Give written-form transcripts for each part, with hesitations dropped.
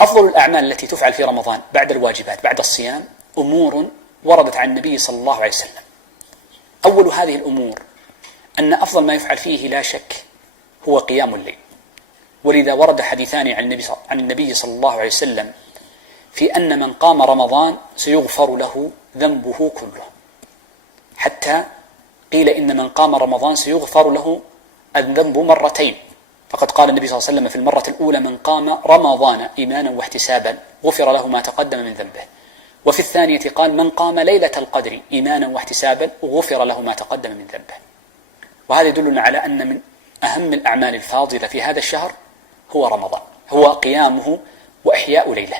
أفضل الأعمال التي تفعل في رمضان بعد الواجبات بعد الصيام أمور وردت عن النبي صلى الله عليه وسلم. أول هذه الأمور أن أفضل ما يفعل فيه لا شك هو قيام الليل، ولذا ورد حديثان عن النبي صلى الله عليه وسلم في أن من قام رمضان سيغفر له ذنبه كله، حتى قيل إن من قام رمضان سيغفر له الذنب مرتين، فقد قال النبي صلى الله عليه وسلم في المرة الأولى: من قام رمضان إيمانا واحتسابا غفر له ما تقدم من ذنبه، وفي الثانية قال: من قام ليلة القدر إيمانا واحتسابا غفر له ما تقدم من ذنبه. وهذا يدلنا على أن من أهم الأعمال الفاضلة في هذا الشهر هو رمضان، هو قيامه وإحياء ليله.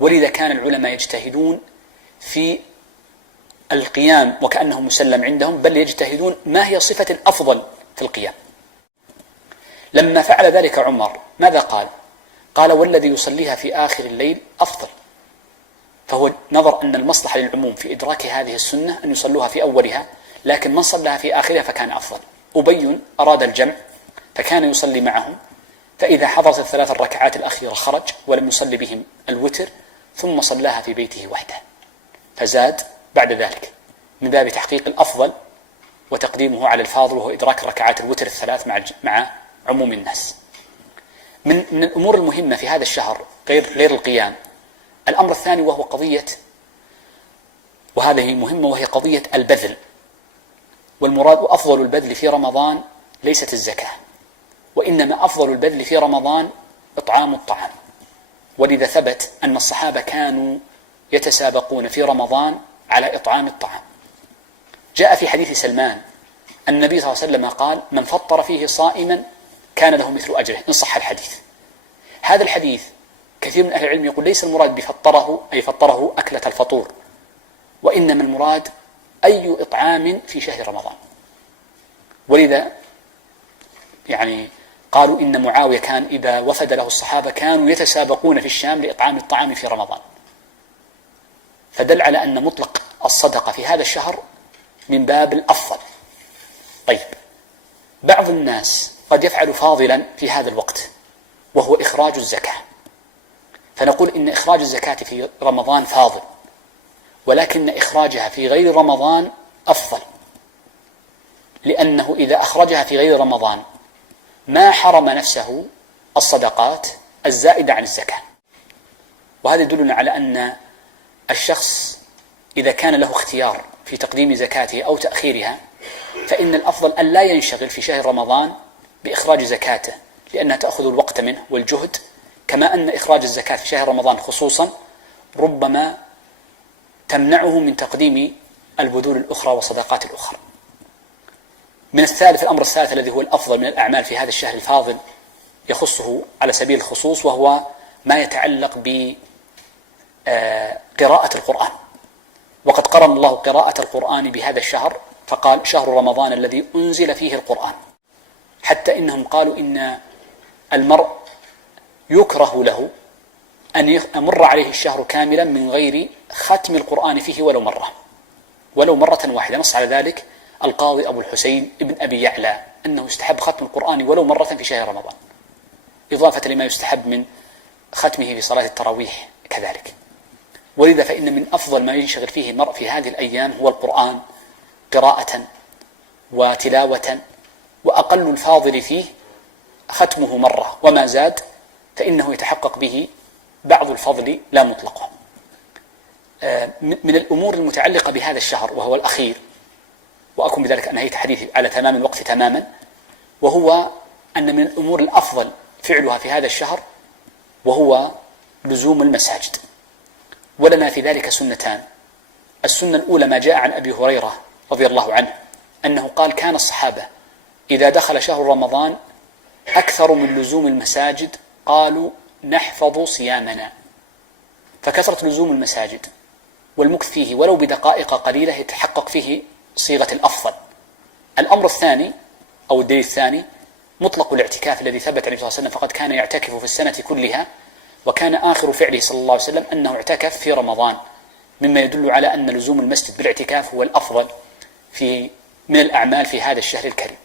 ولذا كان العلماء يجتهدون في القيام وكأنه مسلم عندهم، بل يجتهدون ما هي صفة الأفضل في القيام. لما فعل ذلك عمر ماذا قال؟ قال: والذي يصليها في آخر الليل أفضل. فهو نظر أن المصلحة للعموم في إدراك هذه السنة أن يصلوها في أولها، لكن من صلىها في آخرها فكان أفضل. أبي أراد الجمع فكان يصلي معهم، فإذا حضرت الثلاث الركعات الأخيرة خرج ولم يصلي بهم الوتر، ثم صلاها في بيته وحده، فزاد بعد ذلك من باب تحقيق الأفضل وتقديمه على الفاضل، وهو إدراك ركعات الوتر الثلاث مع عموم الناس. من الأمور المهمة في هذا الشهر غير القيام الأمر الثاني، وهو قضية، وهذه مهمة، وهي قضية البذل. والمراد أفضل البذل في رمضان ليست الزكاة، وإنما أفضل البذل في رمضان إطعام الطعام. ولذا ثبت أن الصحابة كانوا يتسابقون في رمضان على إطعام الطعام. جاء في حديث سلمان أن النبي صلى الله عليه وسلم قال: من فطر فيه صائما كان له مثل أجره، إن صح الحديث. هذا الحديث كثير من أهل العلم يقول ليس المراد بفطره أي فطره أكلة الفطور، وإنما المراد أي إطعام في شهر رمضان. ولذا قالوا إن معاوية كان إذا وفد له الصحابة كانوا يتسابقون في الشام لإطعام الطعام في رمضان، فدل على أن مطلق الصدقة في هذا الشهر من باب الأفضل. طيب، بعض الناس قد يفعل فاضلا في هذا الوقت وهو إخراج الزكاة، فنقول إن إخراج الزكاة في رمضان فاضل، ولكن إخراجها في غير رمضان أفضل، لأنه إذا أخرجها في غير رمضان ما حرم نفسه الصدقات الزائدة عن الزكاة. وهذا يدلنا على أن الشخص إذا كان له اختيار في تقديم زكاته أو تأخيرها، فإن الأفضل أن لا ينشغل في شهر رمضان بإخراج زكاته، لأنها تأخذ الوقت منه والجهد، كما أن إخراج الزكاة في شهر رمضان خصوصا ربما تمنعه من تقديم البذول الأخرى والصدقات الأخرى. من الأمر الثالث الذي هو الأفضل من الأعمال في هذا الشهر الفاضل يخصه على سبيل الخصوص، وهو ما يتعلق بقراءة القرآن. وقد قرن الله قراءة القرآن بهذا الشهر، فقال: شهر رمضان الذي أنزل فيه القرآن، حتى إنهم قالوا إن المرء يكره له أن يمر عليه الشهر كاملا من غير ختم القرآن فيه ولو مرة واحدة. نص على ذلك القاضي أبو الحسين ابن أبي يعلى أنه يستحب ختم القرآن ولو مرة في شهر رمضان، إضافة لما يستحب من ختمه في صلاة التراويح كذلك. ولذا فإن من أفضل ما ينشغل فيه المرء في هذه الأيام هو القرآن قراءة وتلاوة، وأقل الفاضل فيه ختمه مرة، وما زاد فإنه يتحقق به بعض الفضل لا مطلقه. من الأمور المتعلقة بهذا الشهر وهو الأخير، وأكون بذلك أنهيت حديثي على تمام الوقت تماما، وهو أن من الأمور الأفضل فعلها في هذا الشهر وهو لزوم المساجد. ولنا في ذلك سنتان. السنة الأولى ما جاء عن أبي هريرة رضي الله عنه أنه قال: كان الصحابة إذا دخل شهر رمضان أكثر من لزوم المساجد، قالوا: نحفظ صيامنا. فكثرة لزوم المساجد والمكث فيه ولو بدقائق قليلة يتحقق فيه صيغة الأفضل. الأمر الثاني أو الدليل الثاني مطلق الاعتكاف الذي ثبت عليه الصلاة والسلام، فقد كان يعتكف في السنة كلها، وكان آخر فعله صلى الله عليه وسلم أنه اعتكف في رمضان، مما يدل على أن لزوم المسجد بالاعتكاف هو الأفضل من الأعمال في هذا الشهر الكريم.